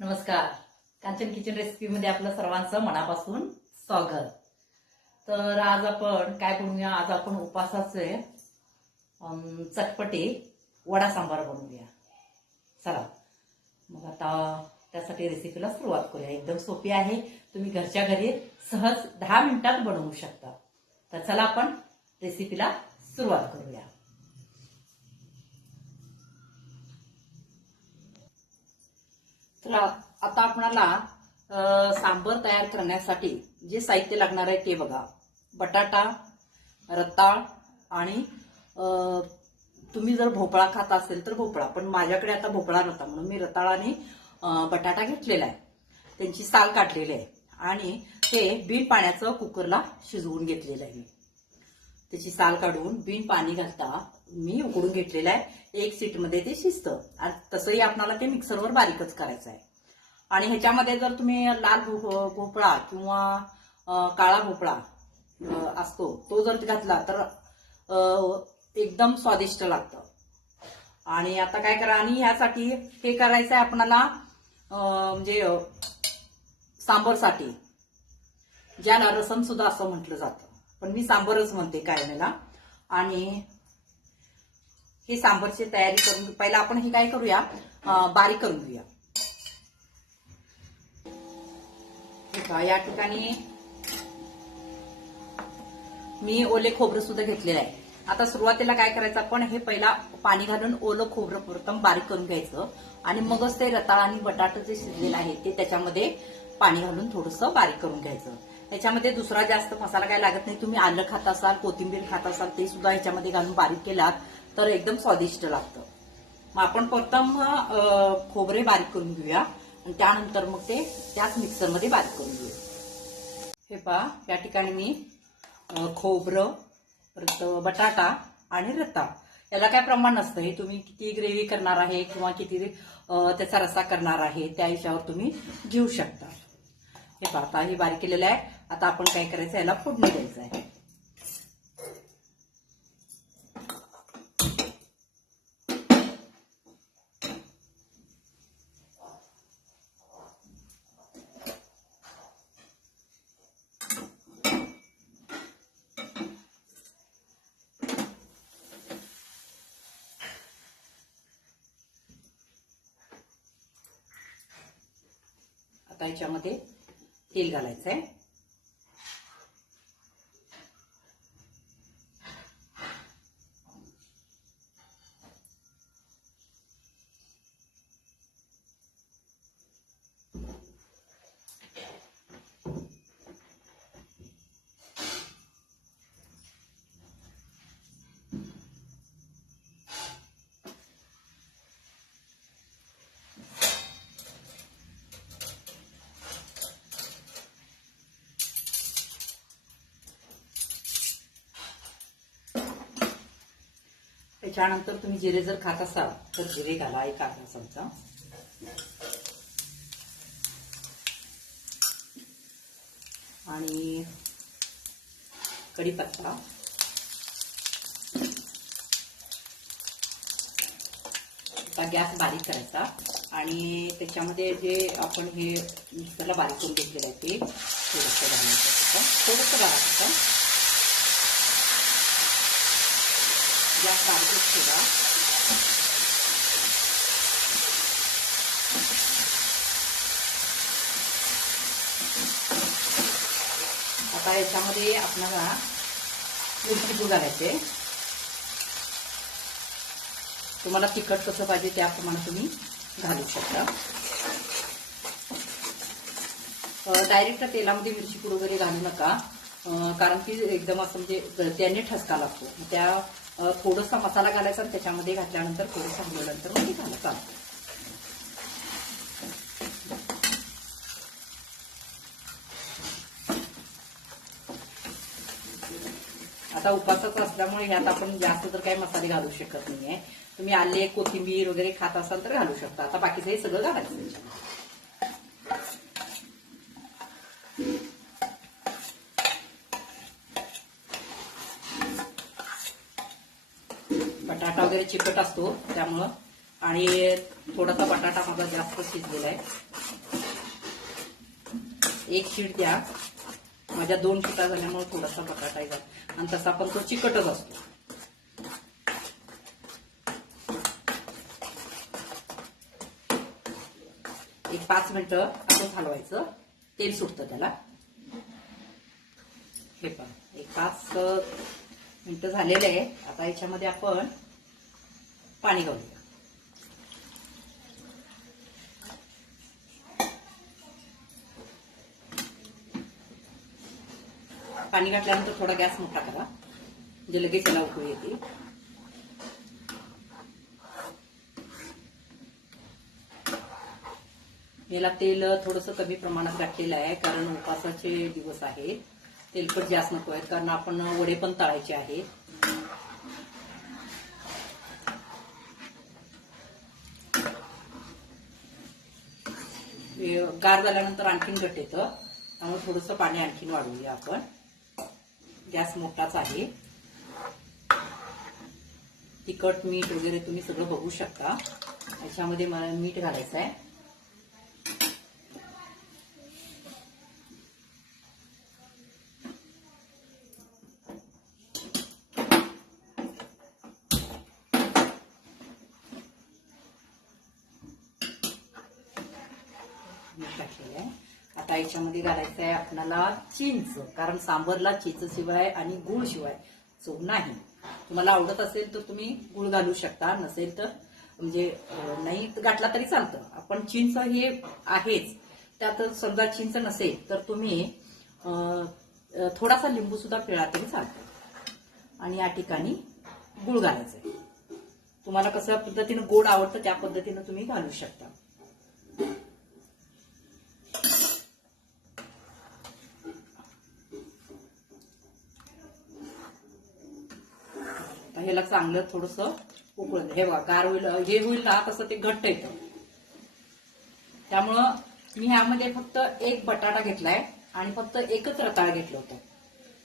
नमस्कार. कांचन किचन रेसिपीमध्ये आपलं सर्वांचं मनापासून स्वागत. तर आज आपण काय बनवूया? आज आपण उपासाचे चटपटी चटपटे वडा सांबार बनवूया. चला. मग आता त्यासाठी रेसिपीला सुरुवात करूया. एकदम सोपी आहे. तुम्ही घरच्या घरी सहज दहा मिनिटात बनवू शकता. तर चला आपण रेसिपीला सुरुवात करूया. तर आता आपणाला सांबर तयार करण्यासाठी जे साहित्य लागणार आहे ते बघा. बटाटा रताळ आणि तुम्ही जर भोपळा खात असेल तर भोपळा पण माझ्याकडे आता भोपळा नव्हता म्हणून मी रताळ आणि बटाटा घेतलेला आहे. त्यांची साल काढलेली आहे. आणि ते बीट पाण्याचं कुकरला शिजवून घेतलेलं आहे मी. त्याची साल काढून बिन पाणी घालता मी उकडून घेतलेलं आहे. एक सीटमध्ये ते शिजतं. आणि तसंही आपणाला ते मिक्सरवर बारीकच करायचं आहे. आणि ह्याच्यामध्ये जर तुम्ही लाल भो- भोपळा किंवा काळा भोपळा असतो तो जर घातला तर एकदम स्वादिष्ट लागतं. आणि आता काय करा आणि ह्यासाठी हे करायचं आहे आपणाला म्हणजे सांबरसाठी. ज्याला रसम सुद्धा असं म्हटलं जातं. पण मी सांबरच म्हणते काय मला आणि हे सांबरची तयारी करून पहिला आपण हे काय करूया? बारीक करून घेऊया. या ठिकाणी मी ओले खोबरं सुद्धा घेतलेलं आहे. आता सुरुवातीला काय करायचं आपण हे पहिला पाणी घालून ओलं खोबरं प्रथम बारीक करून घ्यायचं. आणि मगच ते रताळ आणि बटाट जे शिजलेलं आहे ते त्याच्यामध्ये पाणी घालून थोडंसं बारीक करून घ्यायचं. त्याच्यामध्ये दुसरा जास्त मसाला काय लागत नाही. तुम्ही आलं खात असाल कोथिंबीर खात असाल ते सुद्धा ह्याच्यामध्ये घालून बारीक केलात तर एकदम स्वादिष्ट लागतं. मग आपण प्रथम खोबरे बारीक करून घेऊया. आणि त्यानंतर मग ते त्याच मिक्सरमध्ये बारीक करून घेऊया. हे पहा या ठिकाणी मी खोबरं परत बटाटा आणि रताळ. याला काय प्रमाण नसतं हे तुम्ही किती ग्रेव्ही करणार आहे किंवा किती त्याचा रसा करणार आहे त्या हिशावर तुम्ही घेऊ शकता. हे पाहता आता हे बारीक केलेलं आहे. आता आपण काय करायचं याला फोडणी द्यायचं आहे. आता याच्यामध्ये तेल घालायचं आहे त्यानंतर तुम्ही जिरे जर खात असाल तर जिरे घाला एक अर्धा चमचा. आणि कढीपत्ता. गॅस बारीक करायचा. आणि त्याच्यामध्ये जे आपण हे मिक्सरला बारीक करून घेतलेलं आहे ते थोडंसं घालायचं थोडंसं घालायचं गॅस बारीकच ठेवा आता याच्यामध्ये आपल्याला मिरची पूड घालायचे तुम्हाला तिखट कसं पाहिजे त्याप्रमाणे तुम्ही घालू शकता डायरेक्ट तेलामध्ये मिरची पूड वगैरे घालू नका कारण की एकदम असं म्हणजे त्याने ठसका लागतो त्या थोडासा मसाला घालायचा आणि त्याच्यामध्ये घातल्यानंतर थोडंसं हलवल्यानंतर मग घालायचा आता उपासाचं असल्यामुळे ह्यात आपण जास्त तर काही मसाले घालू शकत नाहीये. तुम्ही आले कोथिंबीर वगैरे खात असाल तर घालू शकता. आता बाकीचं हे सगळं घालायचं. बटाटा वगैरे चिकट असतो त्यामुळं. आणि थोडासा बटाटा माझा जास्त शिजलेला आहे. एक शीट द्या. माझ्या दोन शिटा झाल्यामुळे थोडासा बटाटा येतात आणि तसा पण तो चिकटच असतो. एक पाच मिनिटं असं हलवायचं तेल सुटतं त्याला. हे पण एक पाच मिनिटं झालेले आहे. आता याच्यामध्ये आपण पाणी घालूया पाणी घातल्यानंतर थोडा गॅस मोठा करा. म्हणजे लगेच त्याला उकळी येते. याला तेल थोडंसं कमी प्रमाणात घातलेलं आहे कारण उपासाचे दिवस आहेत. तेलकट जास्त नको आहेत कारण आपण वडे पण तळायचे आहेत. हे गार झाल्यानंतर आणखीन घट येतं. त्यामुळे थोडंसं पाणी आणखीन वाढवूया आपण. गॅस मोठाच आहे. तिखट मीठ वगैरे तुम्ही सगळं बघू शकता. याच्यामध्ये मला मीठ घालायचं आहे मीठ आहे आता याच्यामध्ये घालायचं आहे आपल्याला चिंच कारण सांबरला चिंच शिवाय आणि गुळ शिवाय चव नाही. तुम्हाला आवडत असेल तर तुम्ही गुळ घालू शकता नसेल तर म्हणजे नाही घातला तरी चालतं. आपण चिंच हे आहेच. त्यात समजा चिंच नसेल तर तुम्ही थोडासा लिंबू सुद्धा पिळा तरी चालतं. आणि या ठिकाणी गुळ घालायचं आहे तुम्हाला कसं पद्धतीनं गोड आवडतं त्या पद्धतीनं तुम्ही घालू शकता. त्याला चांगलं थोडस उकळून हे बघा गार होईल हे होईल ना तसं ते घट्ट येतं. त्यामुळं मी ह्यामध्ये फक्त एक बटाटा घेतलाय आणि फक्त एकच रताळ घेतलं होतं.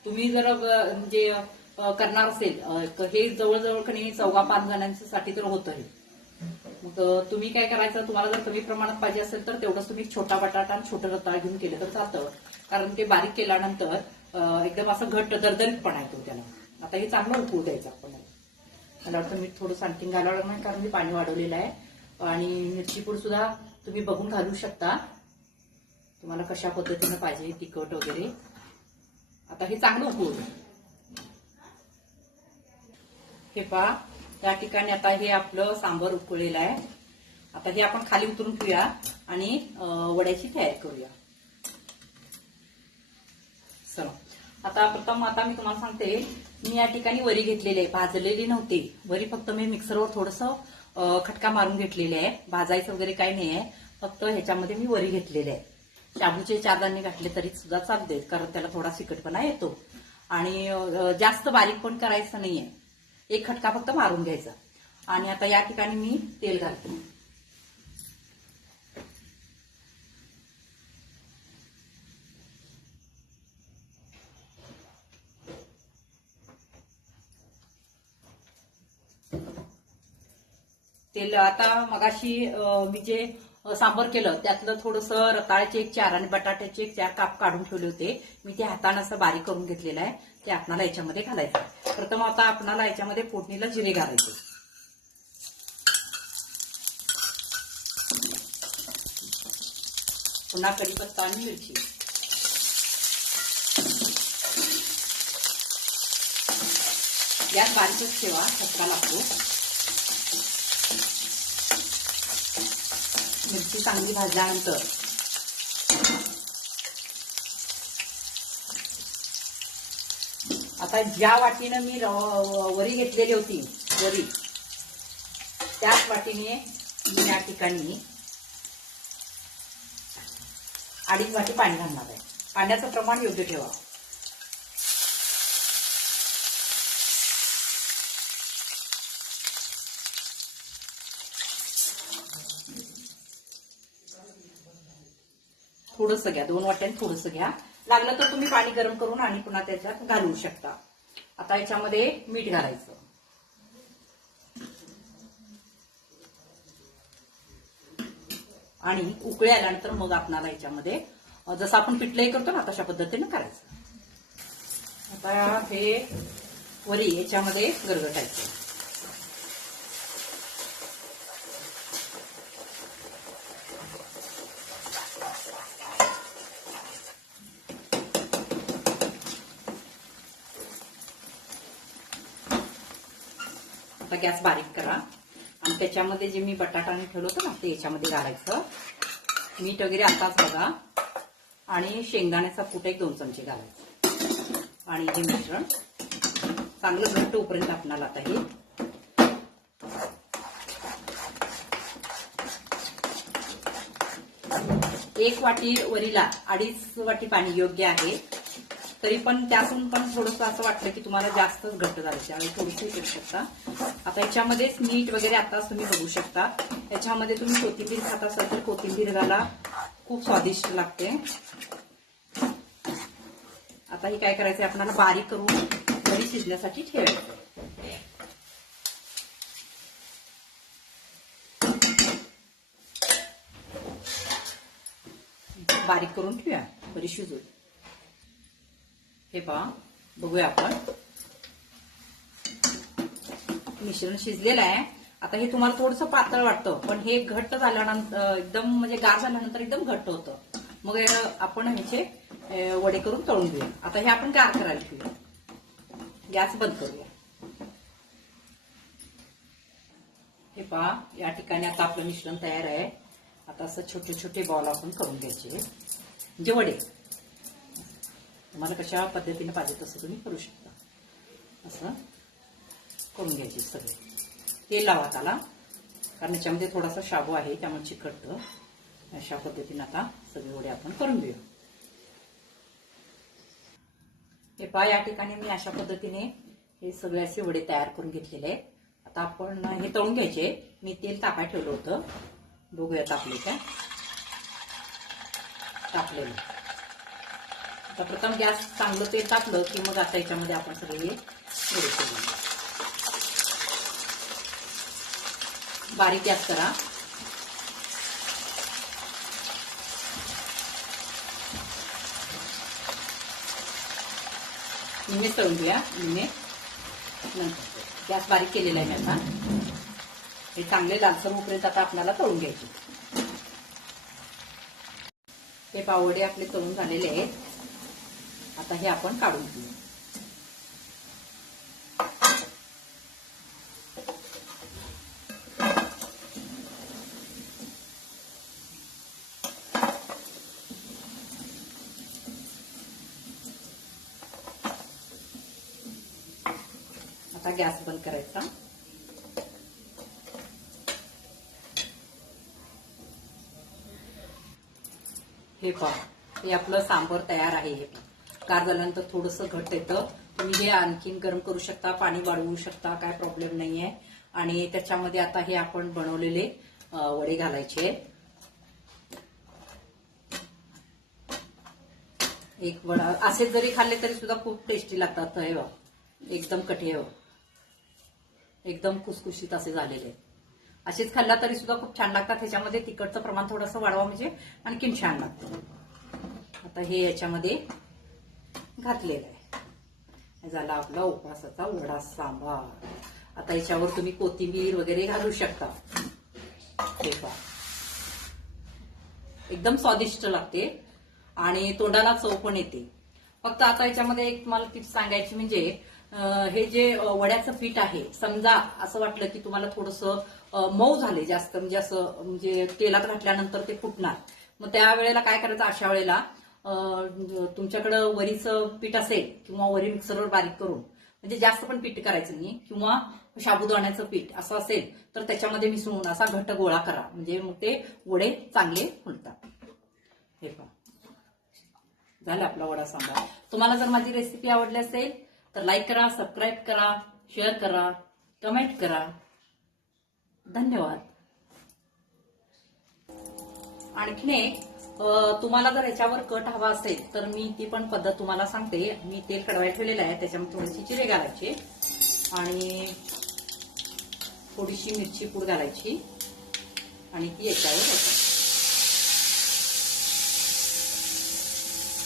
तुम्ही जर म्हणजे करणार असेल तर हे जवळजवळ कणी चौघा पाच जणांसाठी तर होतं हे मग तुम्ही काय करायचं तुम्हाला जर कमी प्रमाणात पाहिजे असेल तर तेवढंच तुम्ही छोटा बटाटा आणि छोटं रताळ घेऊन केलं तर चालतं. कारण ते बारीक केल्यानंतर एकदम असं घट्ट दरदरीतपणा येतो त्याला. आता हे चांगलं उकळू द्यायचं आपण. मला वाटतं मीठ थोडं आणखीन घालावं लागणार कारण मी पाणी वाढवलेलं आहे. आणि मिरची पूड सुद्धा तुम्ही बघून घालू शकता. तुम्हाला कशा पद्धतीनं पाहिजे तिखट वगैरे. आता हे चांगलं उकळू हे पहा त्या ठिकाणी आता हे आपलं सांबर उकळलेलं आहे. आता हे आपण खाली उतरून ठेवूया आणि वड्याची तयारी करूया. चला. आता प्रथम आता मी तुम्हाला सांगते मी या ठिकाणी वरी घेतलेली आहे. भाजलेली नव्हती. वरी फक्त मी मिक्सरवर थोडस खटका मारून घेतलेले आहे. भाजायचं वगैरे काही नाही आहे. फक्त ह्याच्यामध्ये मी वरी घेतलेली आहे. शाबूचे चार दाणे घातले तरी सुद्धा चालते कारण त्याला थोडा सिकटपणा येतो. आणि जास्त बारीक पण करायचं नाहीये. एक खटका फक्त मारून घ्यायचा. आणि आता या ठिकाणी मी तेल घालते. तेल आता मगाशी मी जे सांबर केलं त्यातलं थोडंसं रताळ्याचे एक चार आणि बटाट्याचे एक चार काप काढून ठेवले होते. मी ते हातानं असं बारीक करून घेतलेलं आहे. ते आपणाला याच्यामध्ये घालायचं प्रथम आता आपणाला याच्यामध्ये फोडणीला जिरे घालायचे पुन्हा कढीपत्ता आणि मिरची. यात बारीकच ठेवा ठसका लागतो. ती चांगली भाजल्यानंतर आता ज्या वाटीनं मी वरी घेतलेली होती वरी त्याच वाटीने मी या ठिकाणी अडीच वाटी पाणी घालणार आहे. पाण्याचं प्रमाण योग्य ठेवा. थोडंसं घ्या दोन वाट्याने थोडंसं घ्या. लागलं तर तुम्ही पाणी गरम करून आणि पुन्हा त्याच्यात घालवू शकता. आता याच्यामध्ये मीठ घालायचं. आणि उकळी आल्यानंतर मग आपणाला याच्यामध्ये जसं आपण पिठलंही करतो ना तशा पद्धतीने करायचं. आता हे वरी याच्यामध्ये गरगटायचं. आता गॅस बारीक करा. आणि त्याच्यामध्ये जे मी बटाटा आणि ठेवलं होतं ना ते याच्यामध्ये घालायचं मीठ वगैरे आताच बघा. आणि शेंगदाण्याचा कुट एक दोन चमचे घालायचं. आणि हे मिश्रण. चांगलं घट्ट उपर्यंत आपणाला आता हे एक वाटी वरीला अडीच वाटी पाणी योग्य आहे. तरी पण त्यातून पण थोडस असं वाटलं की तुम्हाला जास्तच घट्ट झालं त्यावेळी थोडीशी करू शकता. आता याच्यामध्येच मीठ वगैरे आताच तुम्ही बघू शकता. याच्यामध्ये तुम्ही कोथिंबीर खात असाल तर कोथिंबीर घाला. खूप स्वादिष्ट लागते. आता हे काय करायचं आपल्याला बारीक करून घरी शिजण्यासाठी ठेवायचं बारीक करून ठेवूया बरी शिजून हे पहा बघूया आपण. मिश्रण शिजलेलं आहे. आता हे तुम्हाला थोडंसं पातळ वाटतं पण हे घट्ट झाल्यानंतर एकदम म्हणजे गार झाल्यानंतर एकदम घट्ट होतं. मग आपण ह्याचे वडे करून तळून घेऊया. आता हे आपण गार करायला ठेवूया. गॅस बंद करूया. हे पहा या ठिकाणी आता आपलं मिश्रण तयार आहे. आता असं छोटे छोटे बॉल आपण करून घ्यायचे. म्हणजे वडे. तुम्हाला कशा पद्धतीने पाहिजे तसं तुम्ही करू शकता. असं करून घ्यायचे सगळे. तेल लावा त्याला कारण याच्यामध्ये थोडासा शाबू आहे त्यामुळे चिकटतं. अशा पद्धतीने आता सगळे वडे आपण करून घेऊ हे पहा या ठिकाणी मी अशा पद्धतीने हे सगळे असे वडे तयार करून घेतलेले आहेत. आता आपण हे तळून घ्यायचे. मी तेल तापाय ठेवलं होतं. बघूया तापले काय तापलेलं. आता प्रथम गॅस चांगलं तेल टाकलं की मग आता याच्यामध्ये आपण सगळे हे बारीक गॅस करा. निम्मे तळून घ्या निम्मे नंतर गॅस बारीक केलेला आहे मी आता हे चांगले लालसर होईपर्यंत आता आपल्याला तळून घ्यायचे. हे पावडे आपले तळून झालेले आहेत. आता हे आपण काढून घेऊ. आता गॅस बंद करायचा. हे पहा हे आपलं सांबर तयार आहे हे गार झाल्यानंतर थोडंसं घट येतं. तुम्ही हे आणखीन गरम करू शकता पाणी वाढवू शकता काय प्रॉब्लेम नाहीये. आणि त्याच्यामध्ये आता हे आपण बनवलेले वडे घालायचे. एक वडा असे जरी खाल्ले तरी सुद्धा खूप टेस्टी लागतात हे एकदम कठी एकदम कुसकुशीत असे झालेले. असेच खाल्ला तरी सुद्धा खूप छान लागतात. ह्याच्यामध्ये तिखटचं प्रमाण थोडंसं वाढवा म्हणजे आणखीन छान लागतं. आता हे याच्यामध्ये घातलेला आहे. झाला आपला उपवासाचा वडा सांबार. आता याच्यावर तुम्ही कोथिंबीर वगैरे घालू शकता. एकदम स्वादिष्ट लागते आणि तोंडाला चव पण येते. फक्त आता याच्यामध्ये एक मला टिप्स सांगायची म्हणजे हे जे वड्याचं पीठ आहे समजा असं वाटलं की तुम्हाला थोडंसं मऊ झाले जास्त म्हणजे असं म्हणजे तेलात घातल्यानंतर ते फुटणार. मग त्या वेळेला काय करायचं? अशा वेळेला तुमच्याकडं वरीचं पीठ असेल किंवा वरी मिक्सरवर बारीक करून म्हणजे जास्त पण पीठ करायचं नाही किंवा शाबुदाण्याचं पीठ असं असेल तर त्याच्यामध्ये मिसळून असा घट्ट गोळा करा. म्हणजे मग ते वडे चांगले फुलतात. हे पहा. झालं आपला वडा सांबार. तुम्हाला जर माझी रेसिपी आवडली असेल तर लाईक करा सबस्क्राईब करा शेअर करा कमेंट करा. धन्यवाद. आणखीन एक तुम्हाला जर याच्यावर कट हवा असेल तर मी ती पण पद्धत तुम्हाला सांगते. मी तेल कडवाय ठेवलेलं आहे त्याच्यामध्ये थोडीशी जिरे घालायचे आणि थोडीशी मिरची पूड घालायची आणि ती याच्यावर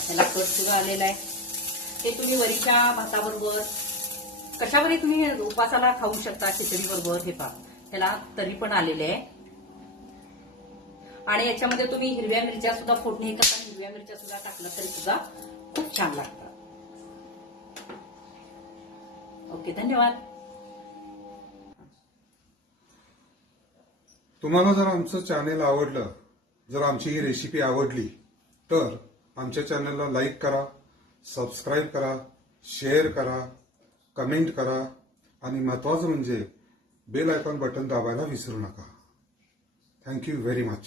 त्याला कट सुद्धा आलेला आहे. ते तुम्ही वरीच्या भाताबरोबर कशावरही तुम्ही उपासाला खाऊ शकता खिचडीबरोबर हे पाहा. त्याला तरी पण आलेले आहे. आणि याच्यामध्ये तुम्ही हिरव्या मिरच्या सुद्धा फोडणी करता हिरव्या मिरच्या सुद्धा टाकलं तरी सुद्धा खूप छान लागतात. ओके धन्यवाद. तुम्हाला जर आमचं चॅनेल आवडलं जर आमची ही रेसिपी आवडली तर आमच्या चॅनलला लाईक करा सबस्क्राईब करा शेअर करा कमेंट करा आणि महत्वाचं म्हणजे बेल आयकॉन बटन दाबायला विसरू नका. Thank you very much